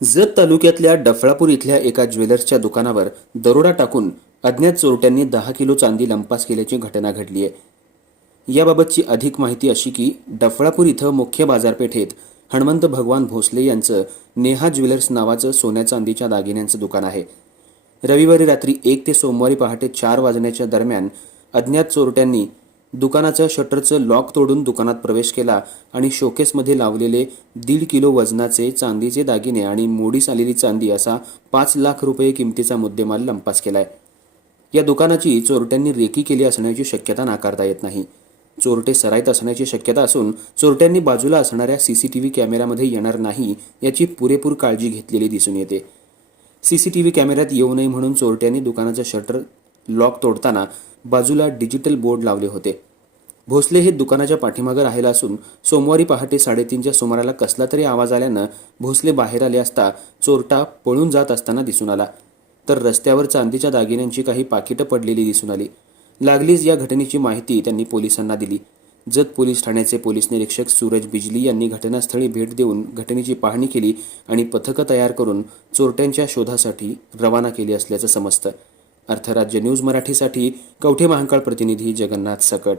जत तालुक्यातल्या डफळापूर इथल्या एका ज्वेलर्सच्या दुकानावर दरोडा टाकून अज्ञात चोरट्यांनी 10 किलो चांदी लंपास केल्याची घटना घडली आहे। याबाबतची अधिक माहिती अशी की डफळापूर इथं मुख्य बाजारपेठेत हनुमंत भगवान भोसले यांचं नेहा ज्वेलर्स नावाचं सोन्या चांदीच्या दागिन्यांचं दुकान आहे। रविवारी रात्री 1 ते सोमवारी पहाटे 4 वाजण्याच्या दरम्यान अज्ञात चोरट्यांनी दुकानाच्या शटरचं लॉक तोडून दुकानात प्रवेश केला आणि शोकेसमध्ये लावलेले 1.5 किलो वजनाचे चांदीचे दागिने आणि मोडीस आलेली चांदी असा 5 लाख रुपये किमतीचा मुद्देमाल लंपास केलाय। या दुकानाची चोरट्यांनी रेकी केली असण्याची शक्यता नाकारता येत नाही। चोरटे सराईत असण्याची शक्यता असून चोरट्यांनी बाजूला असणाऱ्या सीसीटीव्ही कॅमेऱ्यामध्ये येणार नाही याची पुरेपूर काळजी घेतलेली दिसून येते। सीसीटीव्ही कॅमेऱ्यात येऊ नये म्हणून चोरट्यांनी दुकानाचं शटर लॉक तोडताना बाजूला डिजिटल बोर्ड लावले होते। भोसले हे दुकानाच्या पाठीमागे राहिला असून सोमवारी पहाटे 3:30च्या सुमाराला कसला तरी आवाज आल्यानं भोसले बाहेर आले असता चोरटा पळून जात असताना दिसून आला, तर रस्त्यावर चांदीच्या दागिन्यांची काही पाकिटं पडलेली दिसून आली। लागलीच या घटनेची माहिती त्यांनी पोलिसांना दिली। जत पोलीस ठाण्याचे पोलीस निरीक्षक सूरज बिजली यांनी घटनास्थळी भेट देऊन घटनेची पाहणी केली आणि पथकं तयार करून चोरट्यांच्या शोधासाठी रवाना केली असल्याचं समजतं। अर्थराज्य न्यूज मराठीसाठी कवठे महांकाळ प्रतिनिधी जगन्नाथ सकट।